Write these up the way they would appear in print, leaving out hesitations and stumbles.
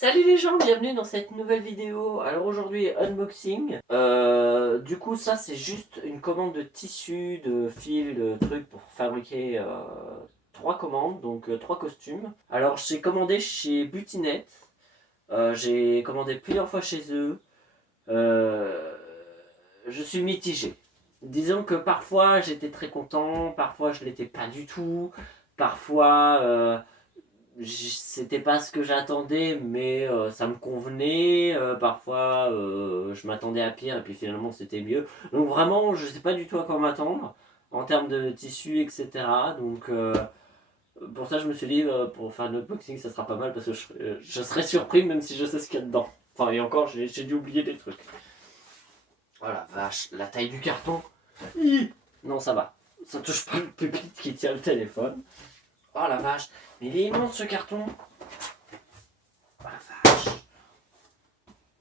Salut les gens, bienvenue dans cette nouvelle vidéo. Alors aujourd'hui, unboxing. Du coup, ça c'est juste une commande de tissu, de fil, de trucs pour fabriquer 3 commandes, donc 3 costumes. Alors j'ai commandé chez Butinette. J'ai commandé plusieurs fois chez eux. Euh, je suis mitigé. Disons que parfois j'étais très content, parfois je l'étais pas du tout, parfois c'était pas ce que j'attendais, mais ça me convenait. Parfois, je m'attendais à pire et puis finalement c'était mieux. Donc vraiment, je sais pas du tout à quoi m'attendre en termes de tissu, etc. Donc pour ça, je me suis dit, pour faire un unboxing, ça sera pas mal parce que je serais surpris même si je sais ce qu'il y a dedans. Enfin, et encore, j'ai dû oublier des trucs. Oh la vache, la taille du carton. Non, ça va. Ça touche pas le pupitre qui tient le téléphone. Oh la vache, mais il est immense ce carton. Oh la vache.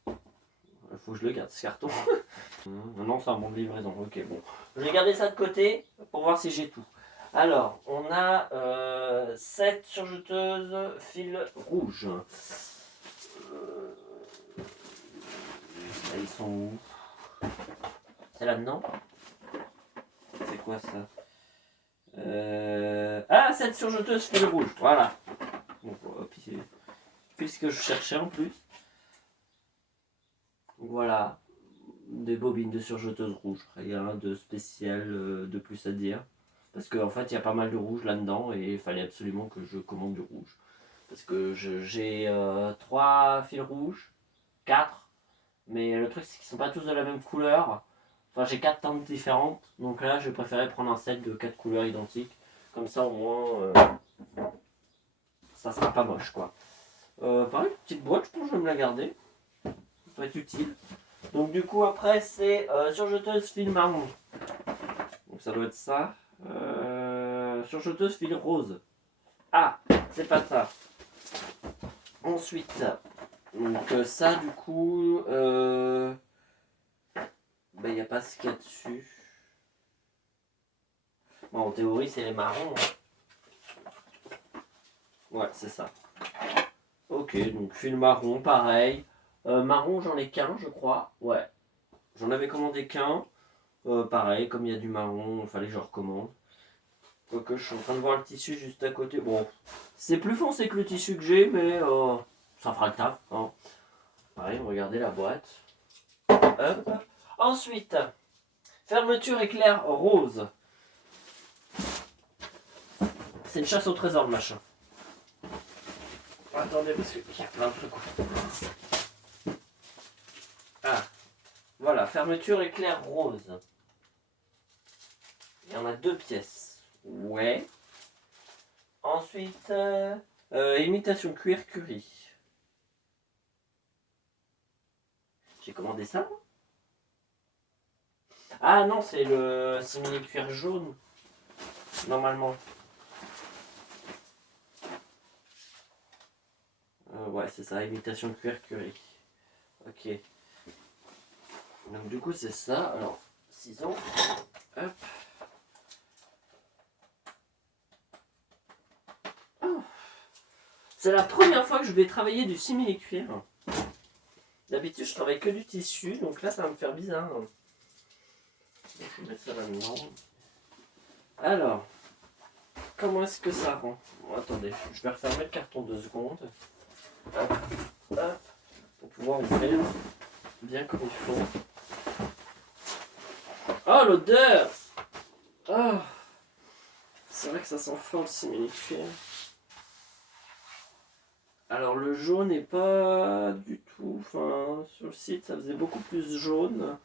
Il faut que je le garde ce carton. Non, c'est un bon de livraison. Ok, bon. Je vais garder ça de côté pour voir si j'ai tout. Alors, on a 7 surjeteuses fil rouge. Ils sont où? C'est là-dedans? C'est quoi ça? Ah, 7 surjeteuses fil rouge. Voilà. Bon, puisque je cherchais en plus. Voilà. Des bobines de surjeteuse rouge. Rien de spécial de plus à dire. Parce qu'en fait, il y a pas mal de rouge là-dedans et il fallait absolument que je commande du rouge. Parce que j'ai 3 fils rouges, 4. Mais le truc, c'est qu'ils sont pas tous de la même couleur. Enfin, j'ai 4 teintes différentes. Donc là, je préférais prendre un set de 4 couleurs identiques. Comme ça, au moins, ça sera pas moche, quoi. Pareil, petite boîte, je pense que je vais me la garder. Ça peut être utile. Donc du coup, après, c'est surjeteuse fil marron. Donc ça doit être ça. Surjeteuse fil rose. Ah, c'est pas ça. Ensuite, donc ça du coup, il n'y a pas ce qu'il y a dessus. Bon, en théorie, c'est les marrons. Hein. Ouais, c'est ça. Ok, donc fil marron, pareil. Marron, j'en ai qu'un, je crois. Ouais. J'en avais commandé qu'un. Pareil, comme il y a du marron, il fallait que je recommande. Quoique, je suis en train de voir le tissu juste à côté. Bon, c'est plus foncé que le tissu que j'ai, mais ça fera le taf. Hein. Pareil, regardez la boîte. Hop. Ensuite, fermeture éclair rose. C'est une chasse au trésor, le machin. Attendez, parce qu'il y a plein de trucs. Ah, voilà, fermeture éclair rose. Il y en a 2 pièces. Ouais. Ensuite, imitation cuir curry. J'ai commandé ça. Ah non, c'est le simili cuir jaune. Normalement. Ouais, c'est ça, imitation cuir curry. Ok. Donc du coup, c'est ça. Alors, ciseaux. Hop. Oh. C'est la première fois que je vais travailler du simili cuir. D'habitude, je travaille que du tissu, donc là, ça va me faire bizarre. Je vais mettre ça là-dedans. Alors, comment est-ce que ça rend? Bon, attendez, je vais refermer le carton 2 secondes. Hop, hop, pour pouvoir ouvrir bien comme il faut. Oh, l'odeur! Oh, c'est vrai que ça sent fort le simili-cuir. Alors, le jaune n'est pas du tout... Enfin, sur le site, ça faisait beaucoup plus jaune.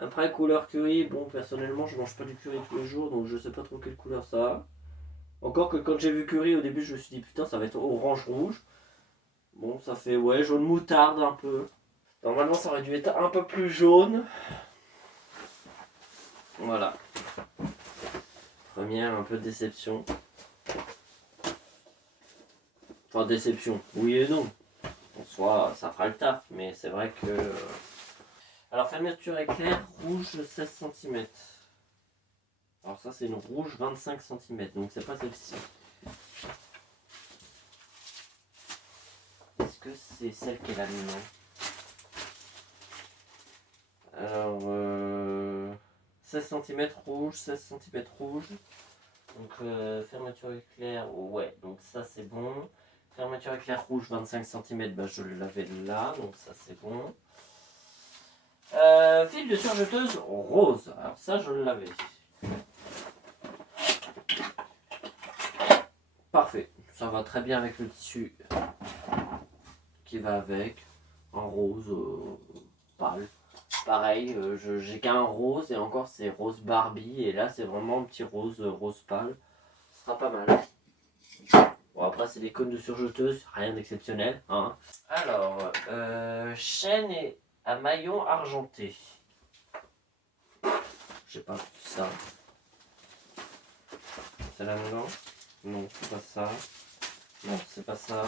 Après, couleur curry, bon, personnellement, je mange pas du curry tous les jours, donc je sais pas trop quelle couleur ça a. Encore que quand j'ai vu curry, au début, je me suis dit, putain, ça va être orange-rouge. Bon, ça fait, ouais, jaune moutarde un peu. Normalement, ça aurait dû être un peu plus jaune. Voilà. Première, un peu de déception. Enfin, déception, oui et non. En soi, ça fera le taf, mais c'est vrai que... Alors, fermeture éclair, rouge 16 cm. Alors ça, c'est une rouge 25 cm, donc c'est pas celle-ci. que c'est celle qui est là maintenant? Alors, 16 cm rouge, 16 cm rouge. Donc, fermeture éclair, ouais, donc ça c'est bon. Fermeture éclair rouge, 25 cm, bah, je l'avais là, donc ça c'est bon. Fil de surjeteuse rose, alors ça je l'avais. Parfait, ça va très bien avec le tissu qui va avec, en rose pâle. Pareil, j'ai qu'un rose et encore c'est rose Barbie et là c'est vraiment un petit rose pâle. Ce sera pas mal. Bon après c'est des cônes de surjeteuse, rien d'exceptionnel. Hein. Alors, chaîne à maillon argenté. J'ai pas vu ça. C'est là dedans? Non, c'est pas ça. Non, c'est pas ça.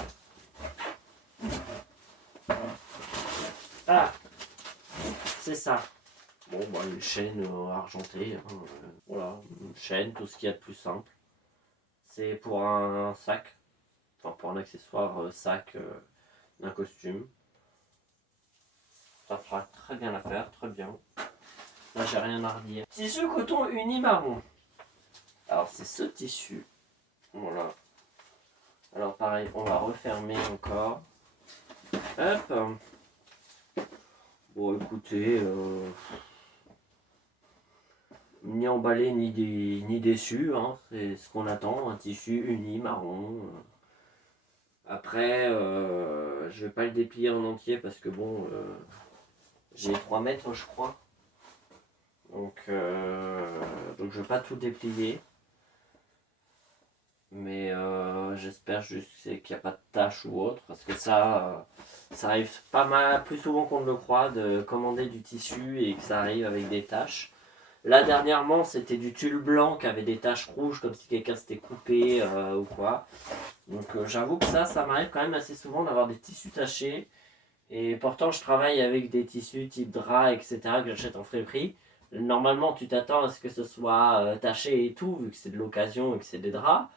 Ah, c'est ça. Bon, bah, une chaîne argentée. Hein, voilà, une chaîne, tout ce qu'il y a de plus simple. C'est pour un sac. Enfin, pour un accessoire sac d'un costume. Ça fera très bien l'affaire, très bien. Là, j'ai rien à redire. Tissu coton uni marron. Alors, c'est ce tissu. Voilà. Alors, pareil, on va refermer encore. Hop. Bon, écoutez, ni emballé ni déçu, hein, c'est ce qu'on attend, un tissu uni marron. Après, je vais pas le déplier en entier parce que bon, j'ai 3 mètres je crois. Donc je vais pas tout déplier. Mais j'espère juste qu'il n'y a pas de taches ou autre parce que ça arrive pas mal, plus souvent qu'on ne le croit, de commander du tissu et que ça arrive avec des taches. Là dernièrement c'était du tulle blanc qui avait des taches rouges comme si quelqu'un s'était coupé ou quoi. Donc j'avoue que ça m'arrive quand même assez souvent d'avoir des tissus tachés. Et pourtant je travaille avec des tissus type drap etc. que j'achète en friperie. Normalement tu t'attends à ce que ce soit taché et tout vu que c'est de l'occasion et que c'est des draps.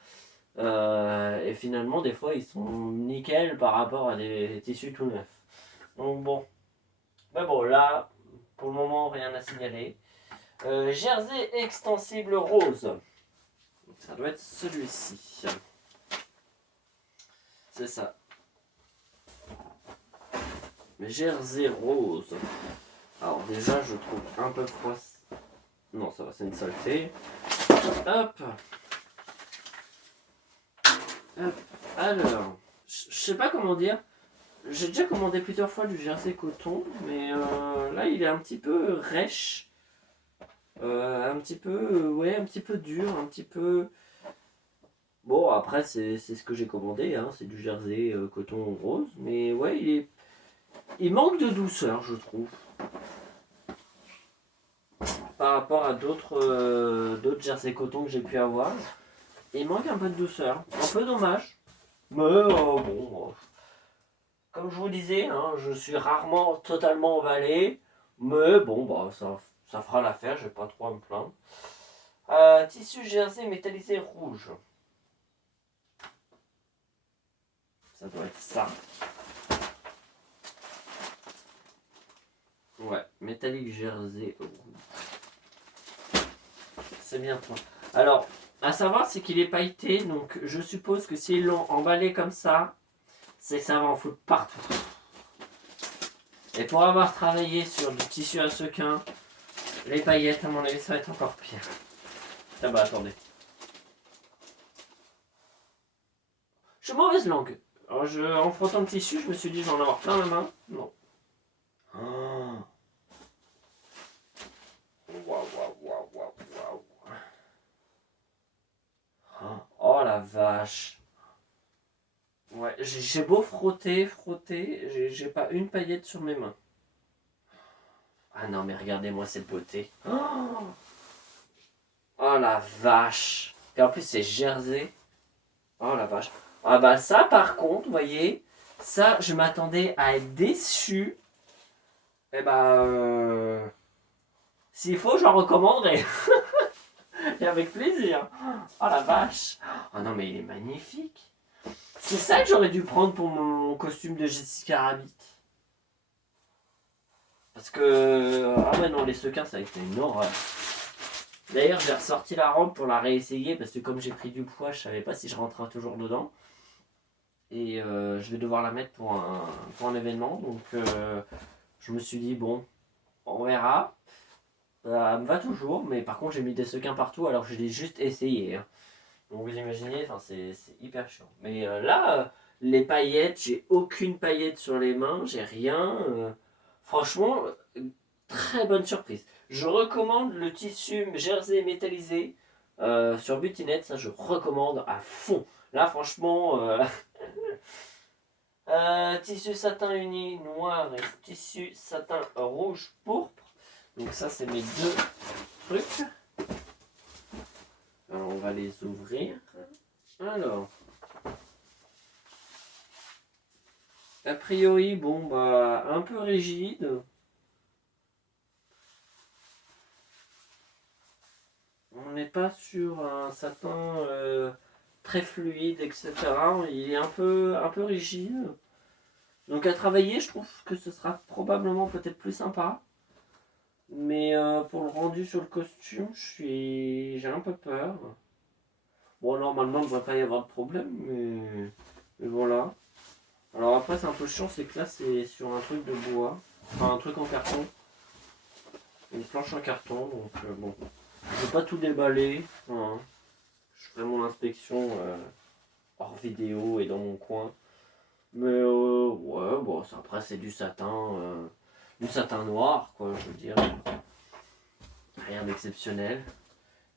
Et finalement des fois ils sont nickel par rapport à des tissus tout neufs. Donc bon. Mais bon là pour le moment rien à signaler. Jersey extensible rose. Ça doit être celui-ci. C'est ça. Jersey rose. Alors déjà je trouve un peu froid. Non ça va, c'est une saleté. Hop. Hop. Alors, je sais pas comment dire. J'ai déjà commandé plusieurs fois du jersey coton, mais là il est un petit peu rêche. Un petit peu, ouais, un petit peu dur, un petit peu... Bon, après, c'est ce que j'ai commandé, hein, c'est du jersey coton rose, mais ouais, il manque de douceur, je trouve. Par rapport à d'autres jersey coton que j'ai pu avoir, il manque un peu de douceur. Un peu dommage, mais bon, comme je vous disais, hein, je suis rarement totalement emballé, mais bon, bah, ça fera l'affaire, je vais pas trop à me plaindre. Tissu jersey métallisé rouge. Ça doit être ça. Ouais, métallique jersey rouge. C'est bien toi. Alors, à savoir, c'est qu'il est pailleté, donc je suppose que s'ils l'ont emballé comme ça, c'est que ça va en foutre partout. Et pour avoir travaillé sur du tissu à sequin, les paillettes, à mon avis, ça va être encore pire. Ah bah attendez. Je suis mauvaise langue. Alors en frottant le tissu, je me suis dit, je vais en avoir plein la main. Non. Oh. Waouh. Oh la vache. Ouais, j'ai beau frotter, j'ai pas une paillette sur mes mains. Ah non, mais regardez-moi cette beauté. Oh la vache. Et en plus, c'est jersey. Oh la vache. Ah bah ça, par contre, vous voyez, ça, je m'attendais à être déçu. Et bah, s'il faut, j'en recommanderai. Et avec plaisir. Oh la vache. Oh non, mais il est magnifique. C'est ça que j'aurais dû prendre pour mon costume de Jessica Rabbit. Parce que... Ah ouais non, les sequins ça a été une horreur. D'ailleurs j'ai ressorti la robe pour la réessayer parce que comme j'ai pris du poids, je savais pas si je rentrais toujours dedans. Et je vais devoir la mettre pour un événement. Donc je me suis dit bon, on verra. Ça me va toujours, mais par contre j'ai mis des sequins partout alors que je l'ai juste essayé. Hein. Donc vous imaginez, c'est hyper chiant. Mais là, les paillettes, j'ai aucune paillette sur les mains, j'ai rien. Franchement, très bonne surprise. Je recommande le tissu jersey métallisé sur Butinette, ça je recommande à fond. Là franchement, tissu satin uni noir et tissu satin rouge pourpre. Donc ça c'est mes deux trucs. Alors, on va les ouvrir. Alors, a priori, bon bah un peu rigide. On n'est pas sur un satin très fluide, etc. Il est un peu rigide. Donc à travailler, je trouve que ce sera probablement peut-être plus sympa. Mais pour le rendu sur le costume, j'ai un peu peur. Bon, normalement, il ne devrait pas y avoir de problème, mais voilà. Alors après, c'est un peu chiant, c'est que là, c'est sur un truc de bois. Enfin, un truc en carton. Une planche en carton, donc bon. Je vais pas tout déballer. Hein. Je ferai mon inspection hors vidéo et dans mon coin. Mais ouais, bon, après, c'est du satin noir, quoi, je veux dire. Rien d'exceptionnel.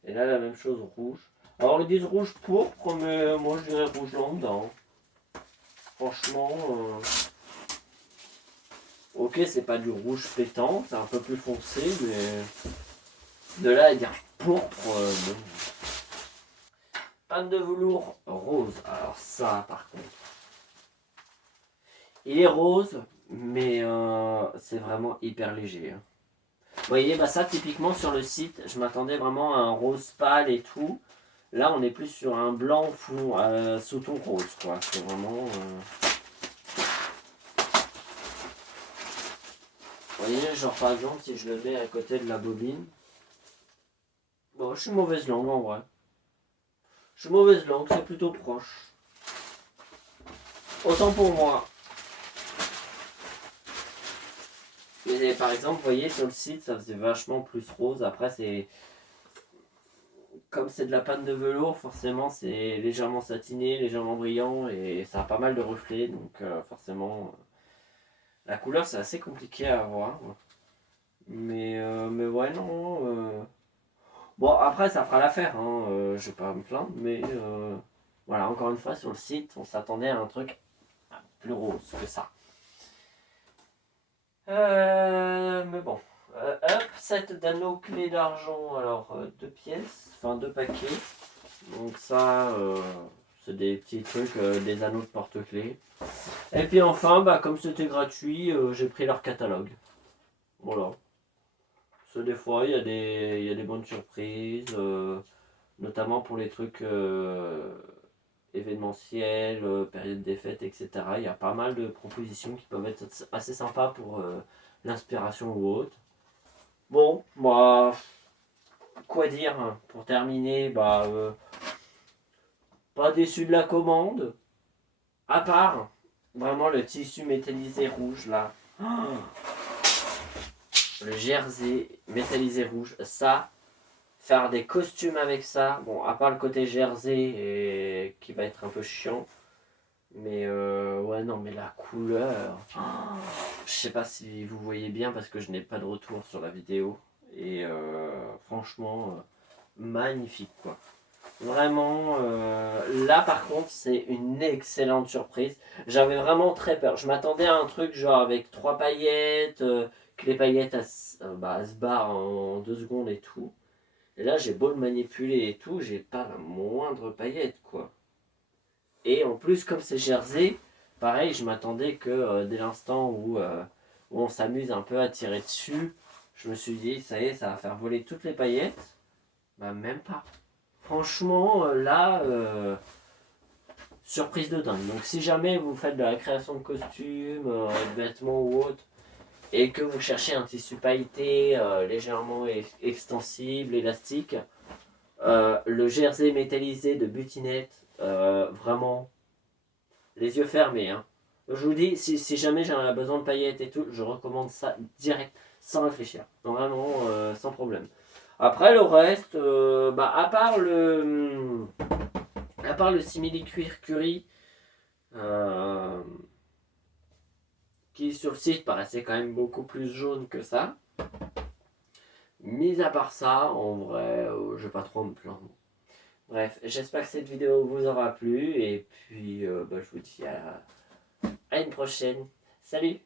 Et là, la même chose rouge. Alors, ils disent rouge pourpre, mais moi, je dirais rouge lambda. Hein. Franchement, ok, c'est pas du rouge pétant, c'est un peu plus foncé, mais de là à dire pourpre, bon. Panne de velours rose. Alors ça, par contre, il est rose, mais c'est vraiment hyper léger. Hein. Vous voyez, bah ça, typiquement sur le site, je m'attendais vraiment à un rose pâle et tout. Là, on est plus sur un blanc fond, sous ton rose, quoi. C'est vraiment... Vous voyez, genre par exemple, si je le mets à côté de la bobine. Bon, je suis mauvaise langue en vrai. Je suis mauvaise langue, c'est plutôt proche. Autant pour moi. Mais par exemple, vous voyez, sur le site, ça faisait vachement plus rose. Après, c'est... Comme c'est de la panne de velours, forcément, c'est légèrement satiné, légèrement brillant. Et ça a pas mal de reflets. Donc, forcément, la couleur, c'est assez compliqué à avoir. Mais ouais, non. Bon, après, ça fera l'affaire. Hein, je vais pas me plaindre. Mais voilà, encore une fois, sur le site, on s'attendait à un truc plus rose que ça. Mais bon. Hop, set d'anneaux clés d'argent, alors 2 pièces, enfin 2 paquets. Donc ça, c'est des petits trucs, des anneaux de porte-clés. Et puis enfin, bah, comme c'était gratuit, j'ai pris leur catalogue. Voilà. Parce que des fois, il y a des bonnes surprises, notamment pour les trucs événementiels, période des fêtes, etc. Il y a pas mal de propositions qui peuvent être assez sympas pour l'inspiration ou autre. Bon, bah, quoi dire hein, pour terminer, bah, pas déçu de la commande, à part vraiment le tissu métallisé rouge là. Oh, le jersey métallisé rouge, ça, faire des costumes avec ça, bon, à part le côté jersey et qui va être un peu chiant, mais ouais, non, mais la couleur, oh, je sais pas si vous voyez bien parce que je n'ai pas de retour sur la vidéo, et franchement, magnifique quoi. Vraiment, là par contre, c'est une excellente surprise. J'avais vraiment très peur. Je m'attendais à un truc genre avec 3 paillettes, que les paillettes elles se barrent en 2 secondes et tout. Et là, j'ai beau le manipuler et tout, j'ai pas la moindre paillette quoi. Et en plus, comme c'est jersey, pareil, je m'attendais que dès l'instant où on s'amuse un peu à tirer dessus, je me suis dit, ça y est, ça va faire voler toutes les paillettes. Bah, même pas. Franchement, là, surprise de dingue. Donc si jamais vous faites de la création de costumes, de vêtements ou autre, et que vous cherchez un tissu pailleté légèrement extensible, élastique, le jersey métallisé de Butinette, vraiment, les yeux fermés. Hein. Je vous dis, si jamais j'en ai besoin de paillettes et tout, je recommande ça direct, sans réfléchir. Vraiment, sans problème. Après le reste, à part le simili cuir curie, euh, qui sur le site paraissait quand même beaucoup plus jaune que ça. Mis à part ça, en vrai, je vais pas trop me plaindre. Bref, j'espère que cette vidéo vous aura plu et puis je vous dis à une prochaine. Salut!